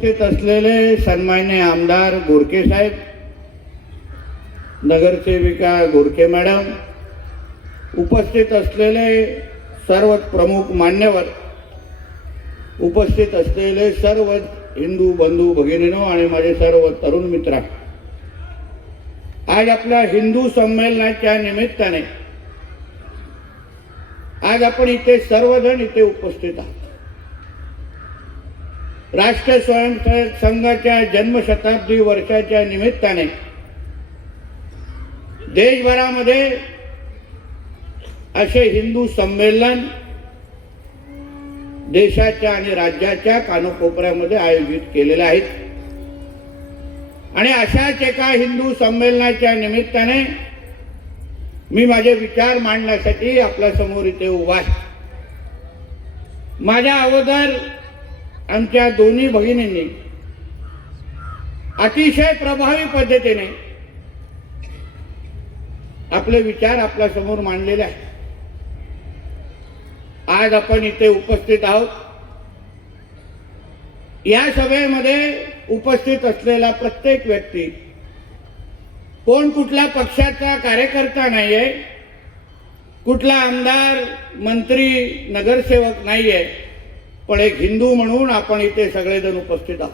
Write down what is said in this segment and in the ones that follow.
उपस्थित असलेले सन्मान्य आमदार गोरके साहेब, नगरसेविका गोरके मॅडम, उपस्थित असलेले सर्व प्रमुख मान्यवर, उपस्थित असलेले सर्व हिंदू बंधू भगिनींनो आणि माझे सर्व तरुण मित्र, आज आपल्या हिंदू संमेलनाच्या निमित्ताने आज आपण इथे सर्वजण इथे उपस्थित आहोत. राष्ट्रीय स्वयंसेवक संघाच्या जन्मशताब्दी वर्षाच्या निमित्ताने देशभरामध्ये असे हिंदू संमेलन देशाच्या आणि राज्याच्या कानाकोपऱ्यामध्ये आयोजित केलेले आहेत. आणि अशाच एका हिंदू संमेलनाच्या निमित्ताने मी माझे विचार मांडण्यासाठी आपल्या समोर इथे उभा आहे. माझ्या अगोदर आमच्या दोन्ही भगिनींनी अतिशय प्रभावी पद्धतीने आपले विचार आपल्या समोर मांडलेले आहेत. आज आपण इथे उपस्थित आहोत. या सभेमध्ये उपस्थित असलेला प्रत्येक व्यक्ती कोण कुठल्या पक्षाचा कार्यकर्ता नाहीये, कुठला आमदार, मंत्री, नगरसेवक नाहीये, पण एक हिंदू म्हणून आपण इथे सगळेजण उपस्थित आहोत.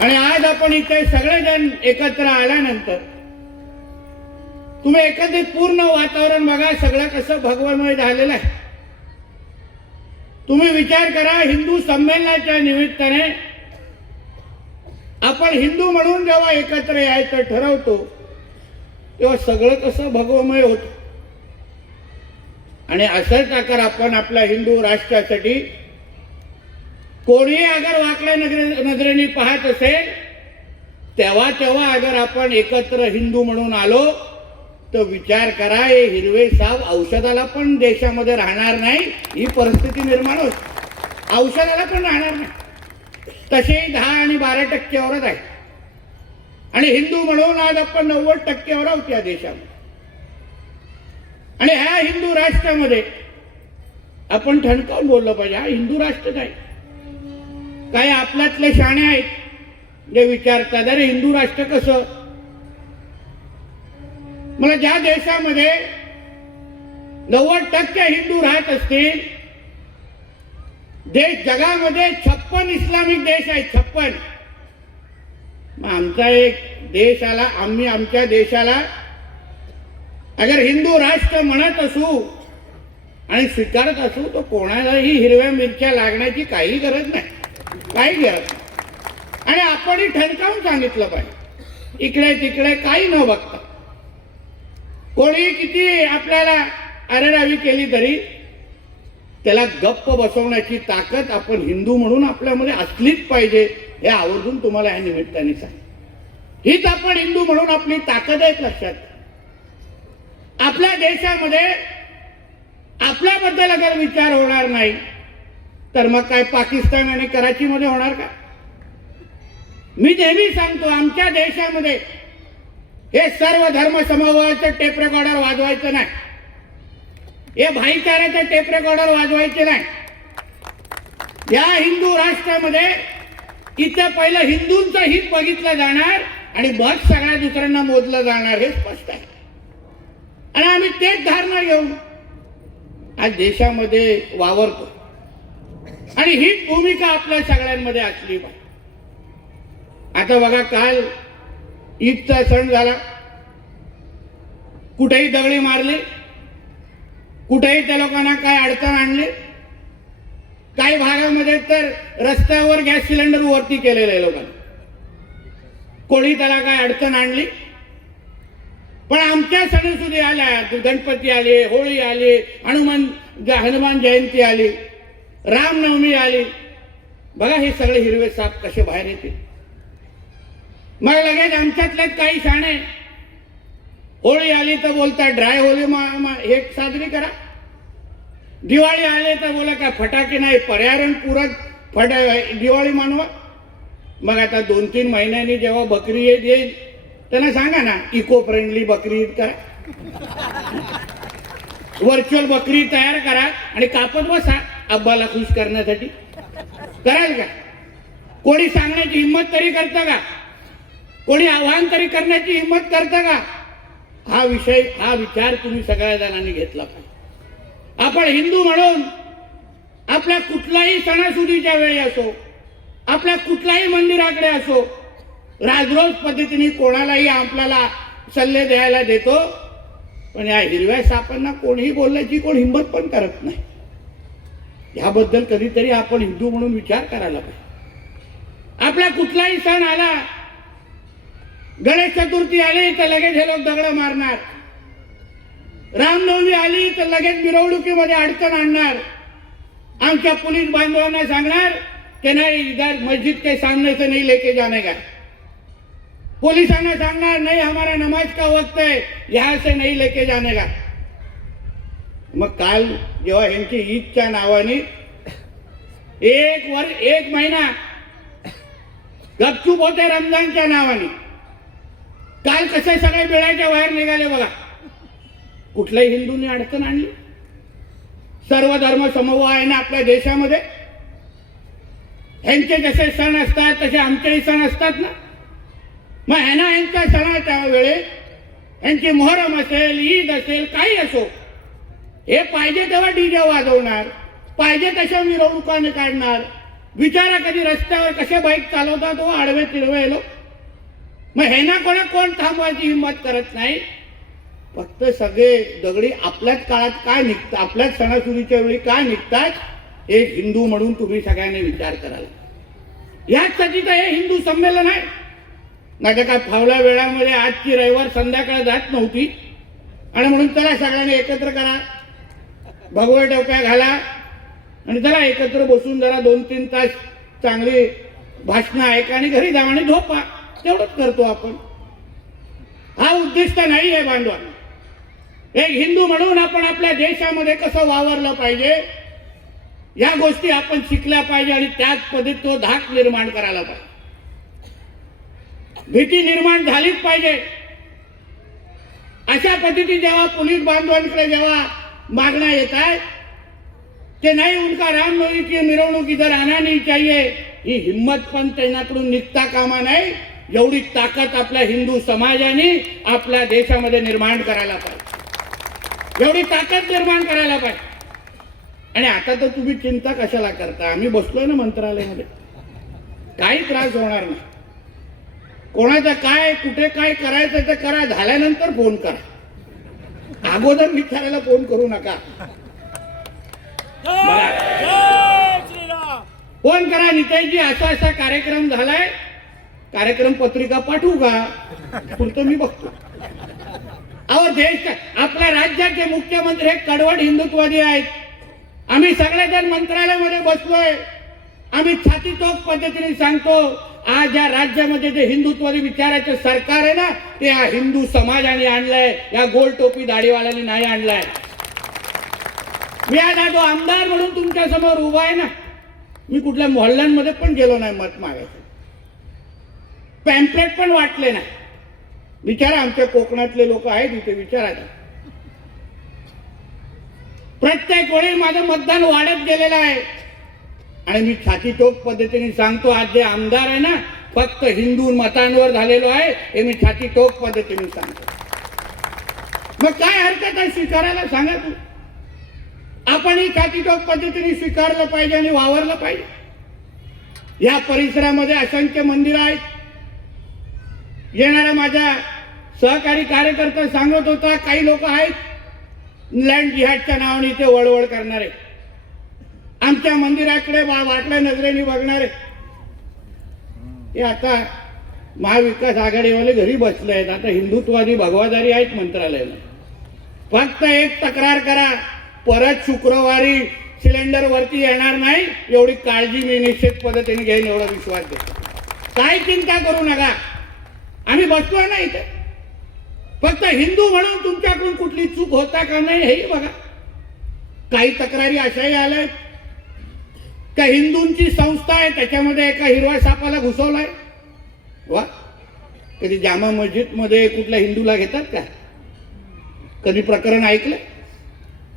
आणि आज आपण इथे सगळेजण एकत्र आल्यानंतर तुम्ही एकत्रित पूर्ण वातावरण बघा, सगळं कसं भगवानमय झालेलं आहे. तुम्ही विचार करा, हिंदू संमेलनाच्या निमित्ताने आपण हिंदू म्हणून जेव्हा एकत्र यायचं ठरवतो तेव्हा सगळं कसं भगवमय होतं. आणि असंच आकार आपण आपल्या हिंदू राष्ट्रासाठी कोणीही अगर वाकड्या नजरेने पाहत असेल तेव्हा अगर आपण एकत्र हिंदू म्हणून आलो तर विचार करा, हे हिरवे साप औषधाला पण देशामध्ये राहणार नाही, ही परिस्थिती निर्माण होते. औषधाला पण राहणार नाही, तसे 10 आणि 12% आहे. आणि हिंदू म्हणून आज आपण 90% आहोत या देशामध्ये. आणि ह्या हिंदू राष्ट्रामध्ये आपण ठणकावून बोललं पाहिजे, हा हिंदू राष्ट्र नाही. काही आपल्यातले शाणे आहेत जे विचारतात, अरे हिंदू राष्ट्र कसं? मला ज्या देशामध्ये 90% हिंदू राहत असतील, देश जगामध्ये 56 इस्लामिक देश आहेत, 56. आमचा एक देश आला, आम्ही आमच्या देशाला अगर हिंदू राष्ट्र म्हणत असू आणि स्वीकारत असू तर कोणालाही हिरव्या मिरच्या लागण्याची काही गरज नाही, काही गरज नाही. आणि आपणही ठणकावून सांगितलं पाहिजे, इकडे तिकडे काही न बघता. कोणी किती आपल्याला अरेरावी केली तरी त्याला गप्प बसवण्याची ताकद आपण हिंदू म्हणून आपल्यामध्ये असलीच पाहिजे, हे आवर्जून तुम्हाला या निमित्ताने सांग. हीच आपण हिंदू म्हणून आपली ताकद आहे. लक्षात, आपल्या देशामध्ये आपल्याबद्दल अगर विचार होणार नाही तर मग काय पाकिस्तान आणि कराचीमध्ये होणार का? मी नेहमी सांगतो, आमच्या देशामध्ये हे सर्व धर्म समभावाचं टेप रेकॉर्डर वाजवायचं नाही, हे भाईचाऱ्याचं टेप रेकॉर्डर वाजवायचे नाही. या हिंदू राष्ट्रामध्ये इथे पहिलं हिंदूंचं हित बघितलं जाणार आणि मग सगळ्या दुसऱ्यांना मोजलं जाणार, हे स्पष्ट आहे. आणि आम्ही तेच धारणा घेऊन आज देशामध्ये वावरतो. आणि हीच भूमिका आपल्या सगळ्यांमध्ये असली पाहिजे. आता बघा, काल ईदचा सण झाला, कुठेही दगडी मारली, कुठेही त्या लोकांना काय अडचण आणली. काही भागामध्ये तर रस्त्यावर गॅस सिलेंडर वरती केलेले आहे लोकांनी, कोणी त्याला काय अडचण आणली. पण आमच्या सणसुदी आल्या, गणपती आले, होळी आली, हनुमान जयंती आली, रामनवमी आली. बघा हे सगळे हिरवे साप कसे बाहेर येतील. मग लगेच आमच्यातले काही शाणे होळी आली तर बोलतात ड्राय होळी हे साजरी करा. दिवाळी आले तर बोला का फटाके नाही, पर्यावरणपूरक दिवाळी मानवा. मग आता 2-3 महिन्यांनी जेव्हा बकरी ईद येईल त्यांना सांगा ना, इको फ्रेंडली बकरी ईद करा, व्हर्च्युअल बकरी तयार करा आणि कापत बसा अब्बाला खुश करण्यासाठी. कराल का? कोणी सांगण्याची हिंमत तरी करतं का? कोणी आव्हान तरी करण्याची हिंमत करतं का? हा विचार तुम्ही सगळ्या जणांनी घेतला पाहिजे. आपण हिंदू म्हणून आपल्या कुठल्याही सणासुदीच्या वेळी असो, आपल्या कुठल्याही मंदिराकडे असो, राजरोज पद्धतीने कोणालाही आपल्याला सल्ले द्यायला देतो. पण या हिरव्या सापांना कोणीही बोलण्याची कोण हिंमत पण करत नाही. याबद्दल कधीतरी आपण हिंदू म्हणून विचार करायला पाहिजे. आपला कुठलाही सण आला, गणेश चतुर्थी आली तर लगेच हे लोक दगड मारणार, रामनवमी आली तर लगेच मिरवणुकीमध्ये अडचण आणणार, आमच्या पोलीस बांधवांना सांगणार की नाही इधर मस्जिद के सामने से नहीं लेके जाने का, पोलिसांना सांगणार नाही हमारा नमाज का वक्त है यहां से नहीं लेके जाने का. मग काल जेव्हा यांची ईदच्या नावाने एक महिना गपचूप होते रमजानच्या नावाने, काल कसे सगळे बेळाच्या बाहेर निघाले बघा. कुठल्याही हिंदूंनी अडचण आणली? सर्व धर्म समूह आहे ना आपल्या देशामध्ये. ह्यांचे जसे सण असतात तसे आमचेही सण असतात ना. मग ह्यांना यांच्या सणाच्या वेळेस यांची मोहरम असेल, ईद असेल, काही असो, हे पाहिजे तेव्हा डीजे वाजवणार, पाहिजे तशा मिरवणुकाने काढणार. विचारा कधी रस्त्यावर कसे बाईक चालवतात तो आडवे तिरवे लोक. मग हे ना कोण थांबवायची हिंमत करत नाही. फक्त सगळे दगडी आपल्याच काळात काय निघतात, आपल्याच सणासुदीच्या वेळी काय निघतात एक हिंदू म्हणून तुम्ही सगळ्यांनी विचार कराल. याचसाठी तर हे हिंदू संमेलन आहे. नाही तर काय फावल्या वेळामध्ये आजची रविवार संध्याकाळ जात नव्हती आणि म्हणून चला सगळ्यांनी एकत्र करा, भगवे टोप्या घाला आणि चला एकत्र बसून जरा 2-3 तास चांगली भाषणं ऐका आणि घरी जावा आणि झोपा. तेवढंच करतो आपण. हा उद्दिष्ट नाही आहे बांधवांनो. एक हिंदू म्हणून आपण आपल्या देशामध्ये कसं वावरलं पाहिजे या गोष्टी आपण शिकल्या पाहिजे आणि त्याच पद्धतीत तो धाक निर्माण करायला पाहिजे. भीती निर्माण झालीच पाहिजे. अशा पद्धती जेव्हा पोलीस बांधवांकडे जेव्हा मागण्या येतात ते नाही उनका रामनवमी की मिरवणूक इधर आना नहीं चाहिए, ही हिम्मत पण त्यांच्याकडून निघता कामा नाही. एवढी ताकद आपल्या हिंदू समाजाने आपल्या देशामध्ये निर्माण करायला पाहिजे. एवढी ताकद निर्माण करायला पाहिजे. आणि आता तर तुम्ही चिंता कशाला करता? आम्ही बसलोय ना मंत्रालयामध्ये, काही त्रास होणार नाही. कोणाचं काय कुठे काय करायचं ते करा, झाल्यानंतर फोन करा, अगोदर विचारायला फोन करू नका. फोन करा, निताईजी असा असा कार्यक्रम झालाय, कार्यक्रम पत्रिका पाठवू का? पुढचं मी बघतो. अहो देश आपल्या राज्याचे मुख्यमंत्री हे कडवट हिंदुत्ववादी आहेत. आम्ही सगळेजण मंत्रालयामध्ये बसलोय. आम्ही छातीतोड पद्धतीने सांगतो आज या राज्यामध्ये जे हिंदुत्ववादी विचाराचे सरकार आहे ना ते या हिंदू समाजाने आणलंय, या गोल टोपी दाढीवाल्यांनी नाही आणलंय. मी आज जो आमदार म्हणून तुमच्या समोर उभा आहे ना, मी कुठल्या मोहल्ल्यांमध्ये पण गेलो नाही मत मागायचं, पॅम्पलेट पण वाटले नाही. विचारा आमच्या कोकणातले लोक आहेत इथे, विचारायचं. प्रत्येक वेळी माझं मतदान वाढत गेलेलं आहे आणि मी छातीतोड पद्धतीने सांगतो आज जे आमदार आहे ना फक्त हिंदू मतांवर झालेलो आहे हे मी छातीतोड पद्धतीने सांगतो. मग काय हरकत आहे स्वीकारायला? सांगा तू. आपण ही छातीतोड पद्धतीने स्वीकारलं पाहिजे आणि वावरलं पाहिजे. या परिसरामध्ये असंख्य मंदिर आहेत. येणाऱ्या माझ्या सहकारी कार्यकर्ता सांगत होता काही लोक आहेत लँड जिहादच्या नावाने इथे वळवळ करणारे, आमच्या मंदिराकडे वाटल्या नजरेने बघणारे. हे आता महाविकास आघाडीवाले घरी बसले आहेत. आता हिंदुत्ववादी भगवादारी आहेत मंत्रालयाला. फक्त एक तक्रार करा, परत शुक्रवारी सिलेंडर वरती येणार नाही एवढी काळजी मी निश्चित पद्धतीने घेईन, एवढा विश्वास देतो. काही चिंता करू नका. आम्ही बसलोय ना इथे. फक्त हिंदू म्हणून तुमच्याकडून कुठली चूक होता का नाही हेही बघा. काही तक्रारी अशाही आल्या का हिंदूंची संस्था आहे त्याच्यामध्ये एका हिरव्या सापाला घुसवलाय. वा, कधी जामा मस्जिद मध्ये कुठल्या हिंदूला घेतात का? कधी प्रकरण ऐकलं?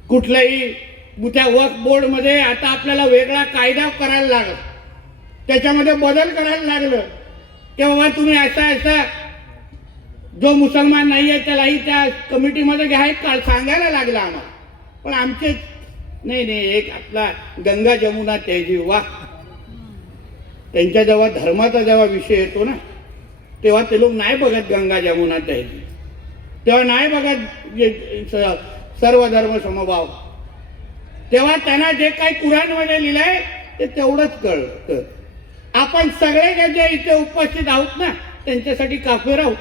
कुठल्याही त्या वक्फ बोर्ड मध्ये आता आपल्याला वेगळा कायदा करायला लागला. त्याच्यामध्ये बदल करायला लागलं की बाबा तुम्ही असा जो मुसलमान नाही आहे त्यालाही त्या कमिटीमध्ये घ्या, काल सांगायला लागला आम्हाला. पण आमचे नाही एक आपला गंगा जमुना तेजी वा, त्यांच्या जेव्हा धर्माचा जेव्हा विषय येतो ना तेव्हा ते लोक नाही बघत गंगा जमुना तेजी, तेव्हा नाही बघत सर्व धर्म समभाव, तेव्हा त्यांना जे काही कुराणमध्ये लिहिलंय ते तेवढंच कळतं. आपण सगळे जे इथे उपस्थित आहोत ना त्यांच्यासाठी काफिर आहोत.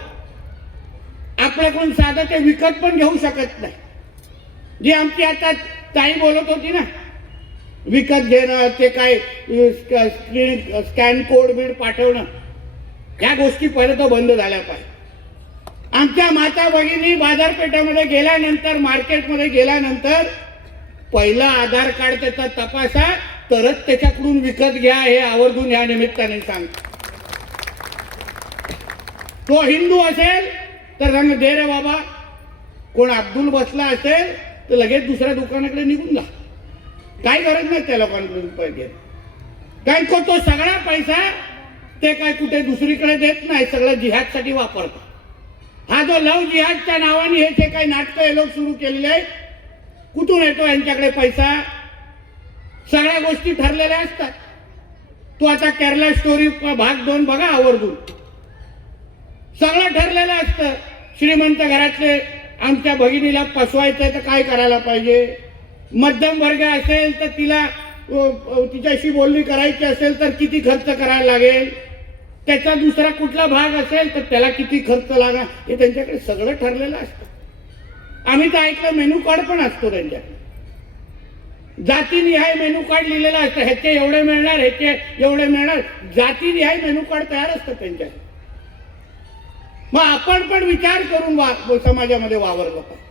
आपल्याकडून साधं ते विकत पण घेऊ शकत नाही. जी आमची आता ताई बोलत होती ना, विकत घेणं, ते काय स्कॅन कोड बीड पाठवणं, या गोष्टी पहिले तर बंद झाल्या पाहिजे. आमच्या माता भगिनी बाजारपेठामध्ये गेल्यानंतर, मार्केटमध्ये गेल्यानंतर पहिलं आधार कार्ड त्याचा तपासा, तरच त्याच्याकडून विकत घ्या, हे आवर्जून या निमित्ताने सांगतो. तो हिंदू असेल तर सांग दे रे बाबा, कोण अब्दुल बसला असेल तर लगेच दुसऱ्या दुकानाकडे निघून जा, काय गरज नाही त्या लोकांकडून पैसे. कारण तो सगळा पैसा ते काय कुठे दुसरीकडे देत नाही, सगळं जिहादसाठी वापरतो. हा जो लव जिहादच्या नावाने हे जे काही नाटकं हे लोक सुरू केलेले आहेत, कुठून येतो यांच्याकडे पैसा? सगळ्या गोष्टी ठरलेल्या असतात. तो आता केरला स्टोरी भाग 2 बघा आवर्जून, सगळं ठरलेलं असतं. श्रीमंत घरातले आमच्या भगिनीला फसवायचंय तर काय करायला पाहिजे, मध्यम वर्ग असेल तर तिला तिच्याशी बोलणी करायची असेल तर किती खर्च करायला लागेल, त्याचा दुसरा कुठला भाग असेल तर त्याला किती खर्च लागणार, हे त्यांच्याकडे सगळं ठरलेलं असतं. आम्ही तर ऐकलं मेनू कार्ड पण असतो त्यांच्याकडे, जातीनिहाय मेनू कार्ड लिहिलेलं असतं. ह्याचे एवढे मिळणार, ह्याचे एवढे मिळणार, जातीनिहाय मेनू कार्ड तयार असतं त्यांच्याकडे. मग आपण पण विचार करून समाजामध्ये वावरलं पाहिजे.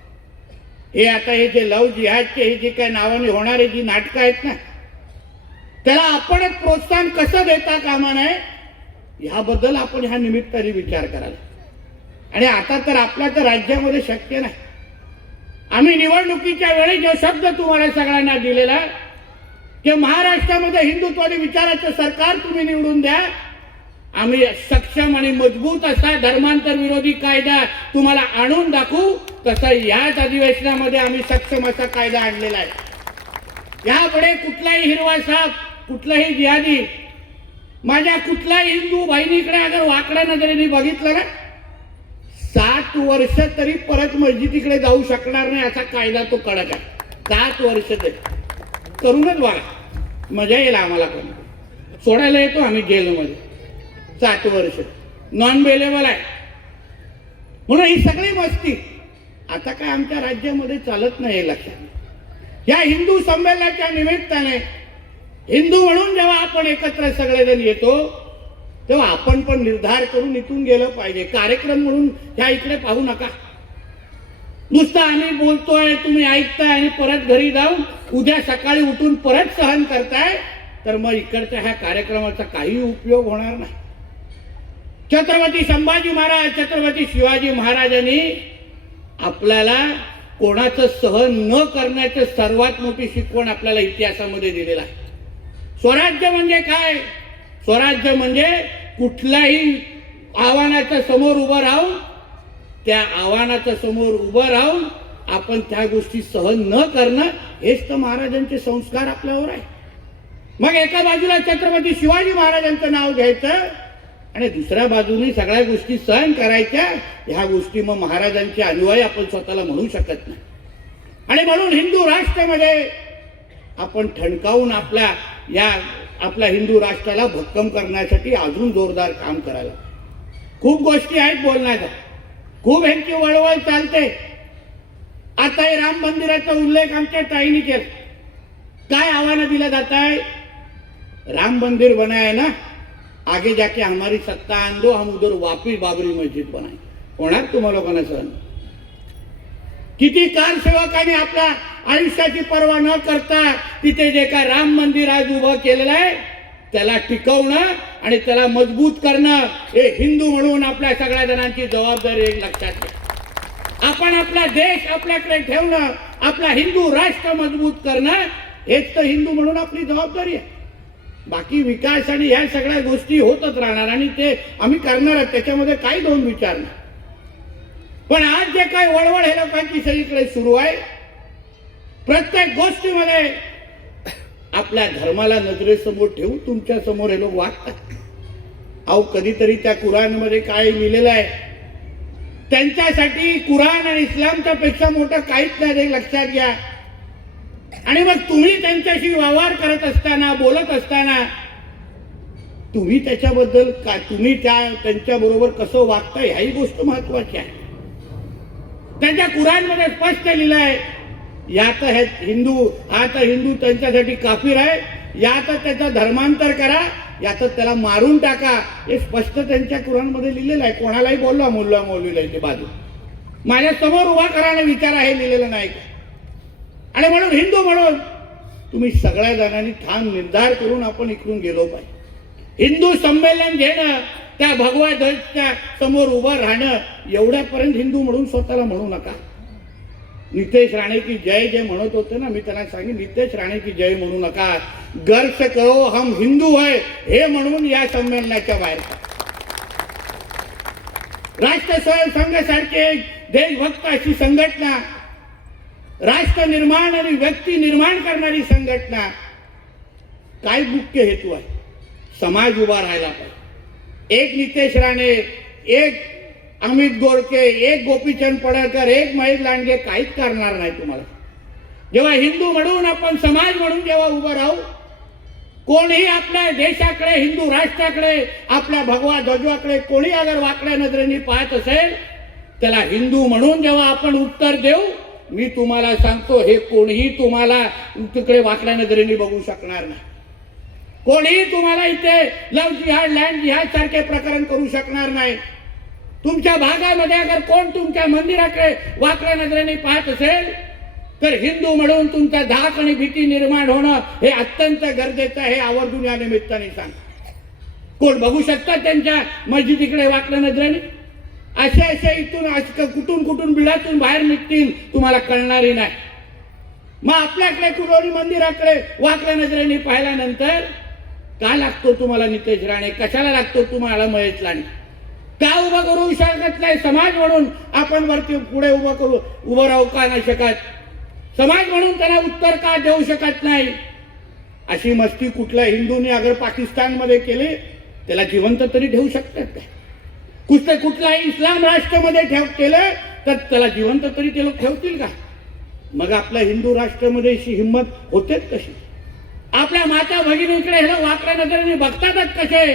हे आता हे जे लव जिहादचे हे जे काय नावाने होणारे जी नाटकं आहेत ना, त्याला आपणच प्रोत्साहन कसं देता कामा नये, ह्याबद्दल आपण ह्या निमित्ताने विचार करायला. आणि आता तर आपल्या तर राज्यामध्ये शक्य नाही. आम्ही निवडणुकीच्या वेळी जो शब्द तुम्हाला सगळ्यांना दिलेला की महाराष्ट्रामध्ये हिंदुत्वादी विचाराचं सरकार तुम्ही निवडून द्या, आम्ही सक्षम आणि मजबूत असा धर्मांतर विरोधी कायदा तुम्हाला आणून दाखवू. तसं याच अधिवेशनामध्ये आम्ही सक्षम असा कायदा आणलेला आहे. यापुढे कुठलाही हिरवा साप, कुठलाही जिहादी माझ्या कुठल्याही हिंदू बहिणीकडे अगर वाकड्या नजरेने बघितलं ना, 7 वर्ष तरी परत मस्जिदीकडे जाऊ शकणार नाही असा कायदा तो कडक आहे. 7 वर्ष तरी करूनच बघा, मजा येईल आम्हाला. पण सोडायला येतो आम्ही जेलमध्ये 7 वर्ष, नॉन बेलेबल आहे म्हणून ही सगळी मस्ती आता काय आमच्या राज्यामध्ये चालत नाही. हे लक्षात. या हिंदू संमेलनाच्या निमित्ताने हिंदू म्हणून जेव्हा आपण एकत्र सगळेजण येतो तेव्हा आपण पण निर्धार करून इथून गेलं पाहिजे. कार्यक्रम म्हणून ह्या इकडे पाहू नका. नुसतं आम्ही बोलतोय, तुम्ही ऐकताय आणि परत घरी जाऊन उद्या सकाळी उठून परत सहन करताय, तर मग इकडच्या ह्या कार्यक्रमाचा काही उपयोग होणार नाही. छत्रपती संभाजी महाराज, छत्रपती शिवाजी महाराजांनी आपल्याला कोणाचं सहन न करण्याचं सर्वात मोठी शिकवण आपल्याला इतिहासामध्ये दिलेला आहे. स्वराज्य म्हणजे काय? स्वराज्य म्हणजे कुठल्याही आव्हानाच्या समोर उभं राहून, त्या आव्हानाच्या समोर उभं राहून आपण त्या गोष्टी सहन न करणं, हेच तर महाराजांचे संस्कार आपल्यावर आहे. मग एका बाजूला छत्रपती शिवाजी महाराजांचं नाव घ्यायचं आणि दुसऱ्या बाजूने सगळ्या गोष्टी सहन करायच्या. ह्या गोष्टी मग महाराजांचे अनुयायी आपण स्वतःला म्हणू शकत नाही. आणि म्हणून हिंदू राष्ट्रामध्ये आपण ठणकावून आपल्या हिंदू राष्ट्राला भक्कम करण्यासाठी अजून जोरदार काम करायला. खूप गोष्टी आहेत बोलण्याच्या, खूप ह्यांची वळवळ चालते. आताही राम मंदिराचा उल्लेख आमच्या ताईने केला. काय आव्हान दिलं जात आहे? राम मंदिर बनाए ना, आगे जाके हमारी सत्ता आन दो, हम उधर वापिस बाबरी मस्जिद बनाए. होणार तुम्हाला लोकांना सहन? किती कारसेवकांनी आपल्या आयुष्याची पर्वा न करता तिथे जे काय राम मंदिर आज उभं केलेलं आहे त्याला टिकवणं आणि त्याला मजबूत करणं, हे हिंदू म्हणून आपल्या सगळ्या जणांची जबाबदारी एक लक्षात घ्या. आपण आपला देश आपल्याकडे ठेवणं, आपला हिंदू राष्ट्र मजबूत करणं, हेच तर हिंदू म्हणून आपली जबाबदारी आहे. बाकी विकास आणि ह्या सगळ्या गोष्टी होतच राहणार आणि ते आम्ही करणार आहोत, त्याच्यामध्ये काही दोन विचार नाही. पण आज जे काही वळवळ हे लोकांची सगळीकडे सुरू आहे, प्रत्येक गोष्टीमध्ये आपल्या धर्माला नजरेसमोर ठेवून तुमच्या समोर हे लोक वागतात. अहो कधीतरी त्या कुराणमध्ये काय लिहिलेलं आहे, त्यांच्यासाठी कुराण आणि इस्लामच्या पेक्षा मोठं काहीच नाही हे लक्षात घ्या. आणि मग तुम्ही त्यांच्याशी व्यवहार करत असताना, बोलत असताना तुम्ही त्याच्याबद्दल काय, तुम्ही त्यांच्या बरोबर कसं वागता ह्याही गोष्ट महत्वाची आहे. त्यांच्या कुराणमध्ये स्पष्ट लिहिलं आहे, या तर हिंदू, हा तर हिंदू त्यांच्यासाठी काफिर आहे, या तर त्याचं धर्मांतर करा, या तर त्याला मारून टाका. हे स्पष्ट त्यांच्या कुराणमध्ये लिहिलेलं आहे. कोणालाही बोलला मुल्ला मौलवीला इथे बाजू माझ्या समोर उभा करायला विचार आहे लिहिलेलं नाही का. आणि म्हणून हिंदू म्हणून तुम्ही सगळ्या जणांनी ठाम निर्धार करून आपण इकडून गेलो पाहिजे. हिंदू संमेलन घेणं, त्या भगवा ध्वजच्या समोर उभं राहणं, एवढ्यापर्यंत हिंदू म्हणून स्वतःला म्हणू नका. नितेश राणे की जय जे म्हणत होते ना, मी त्यांना सांगितलं नितेश राणे की जय म्हणू नका, गर्व करो हम हिंदू है हे म्हणून या संमेलनाच्या बाहेर. राष्ट्र स्वयंसंघ सारखे देशभक्त अशी संघटना, राष्ट्र निर्माण आणि व्यक्ती निर्माण करणारी संघटना, काय मुख्य हेतू आहे, समाज उभा राहायला पाहिजे. एक नितेश राणे, एक अमित गोडके, एक गोपीचंद पडळकर, एक महेश लांडगे काहीच करणार नाही तुम्हाला. जेव्हा हिंदू म्हणून आपण समाज म्हणून जेव्हा उभं राहू, कोणीही आपल्या देशाकडे, हिंदू राष्ट्राकडे, आपल्या भगवा ध्वजाकडे कोणी अगर वाकड्या नजरेने पाहत असेल, त्याला हिंदू म्हणून जेव्हा आपण उत्तर देऊ, मी तुम्हाला सांगतो हे कोणीही तुम्हाला तिकडे वाकड्या नजरेने बघू शकणार नाही. कोणीही तुम्हाला इथे लव जिहाद, लँड जिहाद सारखे प्रकरण करू शकणार नाही. तुमच्या भागामध्ये अगर कोण तुमच्या मंदिराकडे वाकड्या नजरेने पाहत असेल, तर हिंदू म्हणून तुमचा धाक आणि भीती निर्माण होणं हे अत्यंत गरजेचं आहे. आवर्जून या निमित्ताने सांग. कोण बघू शकतात त्यांच्या मस्जिदीकडे वाकड्या नजरेने? असे इथून कुठून बिळातून बाहेर निघतील तुम्हाला कळणारी नाही. मग आपल्याकडे कुठोरी मंदिराकडे वाकड्या नजरेने पाहिल्यानंतर का लागतो तुम्हाला नितेश राणे, कशाला लागतो तुम्हाला महेश लांडगे? का उभं करू शकत नाही? समाज म्हणून आपण वरती पुढे उभं राहू का नाही शकत? समाज म्हणून त्यांना उत्तर का देऊ शकत नाही? अशी मस्ती कुठल्या हिंदूने अगर पाकिस्तानमध्ये केली, त्याला जिवंत तरी ठेवू शकतात काय? कुठलाही इस्लाम राष्ट्रामध्ये केलं तर त्याला जिवंत तरी ते लोक ठेवतील का? मग आपल्या हिंदू राष्ट्रामध्ये अशी हिंमत होतेच कशी? आपल्या माता भगिनीकडे हे वाकड्या नजरेने बघतातच कसे?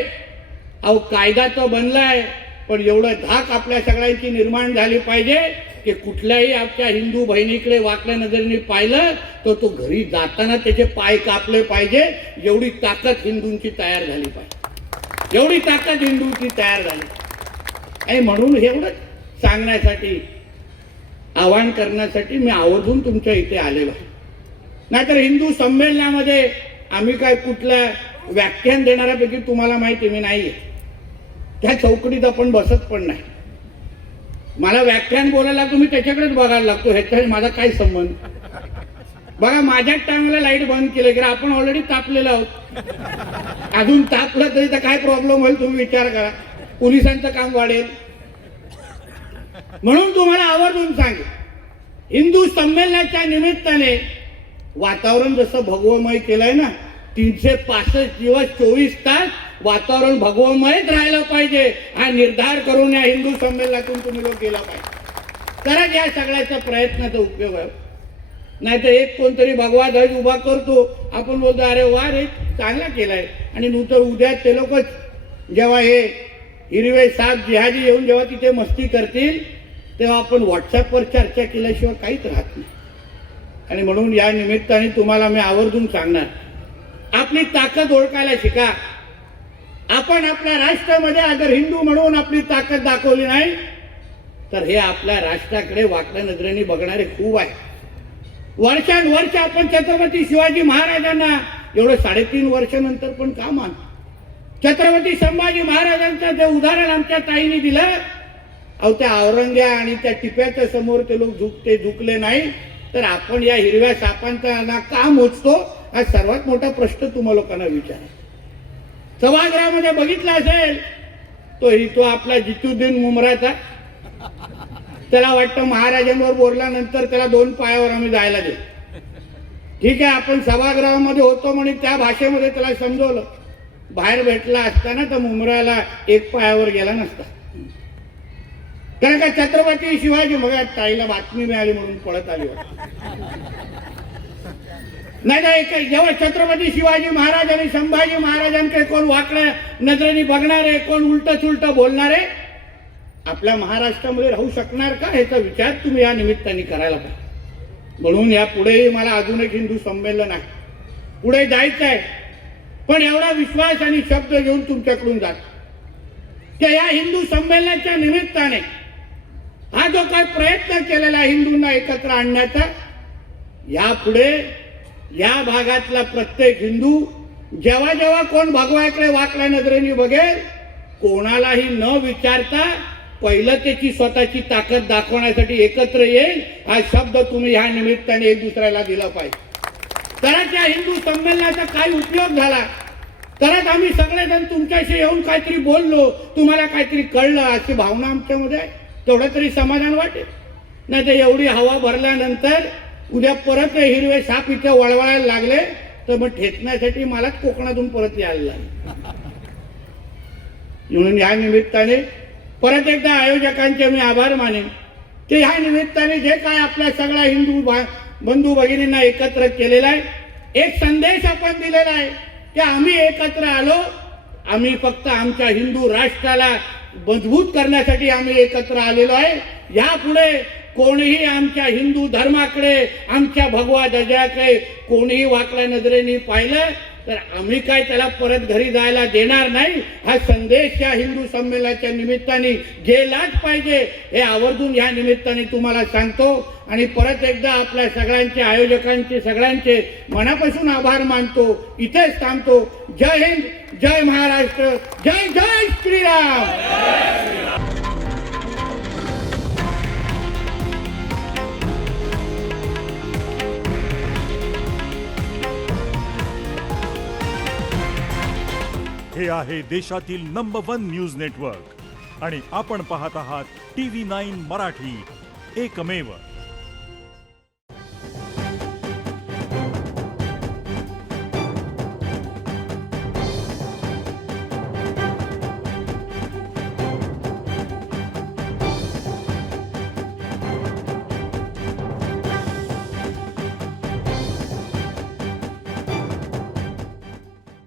अहो कायदा तर बनलाय, पण एवढं धाक आपल्या सगळ्यांची निर्माण झाली पाहिजे की कुठल्याही आपल्या हिंदू बहिणीकडे वाकड्या नजरेने पाहिलं तर तो घरी जाताना त्याचे पाय कापले पाहिजे. एवढी ताकद हिंदूंची तयार झाली पाहिजे, एवढी ताकद हिंदूंची तयार झाली. आणि म्हणून एवढंच सांगण्यासाठी, आवाहन करण्यासाठी मी आवर्जून तुमच्या इथे आलेलो आहे. नाहीतर हिंदू संमेलनामध्ये आम्ही काय कुठल्या व्याख्यान देणाऱ्यापैकी तुम्हाला माहिती मी नाही आहे. त्या चौकटीत आपण बसत पण नाही. मला व्याख्यान बोलायला लागतो, मी त्याच्याकडेच बघायला लागतो. ह्याच्याने माझा काय संबंध? बघा माझ्याच टायमाला लाईट बंद केलं की आपण ऑलरेडी तापलेलो आहोत. अजून तापलं तरी तर काय प्रॉब्लेम होईल तुम्ही विचार करा. पोलिसांचं काम वाढेल. म्हणून तुम्हाला आवर्जून सांगेल, हिंदू संमेलनाच्या निमित्ताने वातावरण जसं भगवमय केलंय ना, 365 दिवस 24 तास वातावरण भगवमयच राहायला पाहिजे हा निर्धार करून या हिंदू संमेलनातून तुम्ही लोक गेला पाहिजे. तरच या सगळ्याचा प्रयत्नाचा उपयोग आहे. नाहीतर एक कोणतरी भगवा ध्वज उभा करतो, आपण बोलतो अरे वा रे चांगला केलाय, आणि नंतर उद्या ते लोकच जेव्हा हे हिरवे साप जिहादी येऊन जेव्हा तिथे मस्ती करतील, तेव्हा आपण व्हॉट्सअपवर चर्चा केल्याशिवाय काहीच राहत नाही. आणि म्हणून या निमित्ताने तुम्हाला मी आवर्जून सांगणार, आपली ताकद ओळखायला शिका. आपण आपल्या राष्ट्रामध्ये अगर हिंदू म्हणून आपली ताकद दाखवली नाही तर हे आपल्या राष्ट्राकडे वाकड्या नजरेने बघणारे खूप आहे. वर्षानुवर्ष आपण छत्रपती शिवाजी महाराजांना एवढं 3.5 वर्षानंतर पण का मान? छत्रपती संभाजी महाराजांचं जे उदाहरण आमच्या ताईने दिलं, अहो त्या औरंग्या आणि त्या टिप्याच्या समोर ते लोक झुकले नाही, तर आपण या हिरव्या सापांचा का मोजतो? हा सर्वात मोठा प्रश्न तुम्हा लोकांना विचार. सभागृहामध्ये बघितला असेल तो आपला जितुद्दीन मुमराचा, त्याला वाटतं महाराजांवर बोलल्यानंतर त्याला 2 पायावर आम्ही जायला देऊ. ठीक आहे, आपण सभागृहामध्ये होतो म्हणून त्या भाषेमध्ये त्याला समजवलं. बाहेर भेटला असताना तर मुमराला 1 पायावर गेला नसता. कारण का छत्रपती शिवाजी, बघा ताईला बातमी मिळाली म्हणून पळत आली नाही. जेव्हा छत्रपती शिवाजी महाराज आणि संभाजी महाराजांकडे कोण वाकड्या नजरेने बघणारे, कोण उलट सुलट बोलणारे आपल्या महाराष्ट्रामध्ये राहू शकणार का, ह्याचा विचार तुम्ही या निमित्ताने करायला पाहिजे. म्हणून या पुढेही मला अजून एक हिंदू संमेलन आहे, पुढे जायचं आहे. पण एवढा विश्वास आणि शब्द घेऊन तुमच्याकडून जात की या हिंदू संमेलनाच्या निमित्ताने हा जो काय प्रयत्न केलेला हिंदूंना एकत्र आणण्याचा, यापुढे या भागातला प्रत्येक हिंदू जेव्हा जेव्हा कोण भगवाकडे वाकड्या नजरेने बघेल, कोणालाही न विचारता पहिलं त्याची स्वतःची ताकद दाखवण्यासाठी एकत्र येईल. हा शब्द तुम्ही ह्या निमित्ताने एक दुसऱ्याला दिला पाहिजे. तरच या हिंदू संमेलनाचा काय उपयोग झाला, तरच आम्ही सगळेजण तुमच्याशी येऊन काहीतरी बोललो, तुम्हाला काहीतरी कळलं अशी भावना आमच्यामध्ये आहे. तेवढं तरी समाधान वाटेल. नाही तर एवढी हवा भरल्यानंतर उद्या परत हिरवे साप इथे वळवळायला लागले तर मग ठेचण्यासाठी मलाच कोकणातून परत यायला लागले. म्हणून या निमित्ताने परत एकदा आयोजकांचे मी आभार मानेन की ह्या निमित्ताने जे काय आपल्या सगळ्या हिंदू बंधू भगिनींना एकत्र केलेला आहे, एक संदेश आपण दिलेला आहे की आम्ही एकत्र आलो, आम्ही फक्त आमच्या हिंदू राष्ट्राला मजबूत करण्यासाठी आम्ही एकत्र आलेलो आहे. यापुढे कोणीही आमच्या हिंदू धर्माकडे, आमच्या भगवा ध्वजाकडे कोणीही वाकड्या नजरेने पाहिलं तर आम्ही काय त्याला परत घरी जायला देणार नाही. हा संदेश या हिंदू संमेलनाच्या निमित्ताने गेलाच पाहिजे, हे आवर्जून या निमित्ताने तुम्हाला सांगतो. आणि परत एकदा आपल्या सगळ्यांचे, आयोजकांचे सगळ्यांचे मनापासून आभार मानतो. इथेच थांबतो. जय हिंद, जय महाराष्ट्र, जय जय श्रीराम. हे आहे देशातील नंबर 1 न्यूज नेटवर्क आणि आपण पाहत आहात TV9 मराठी, एकमेव.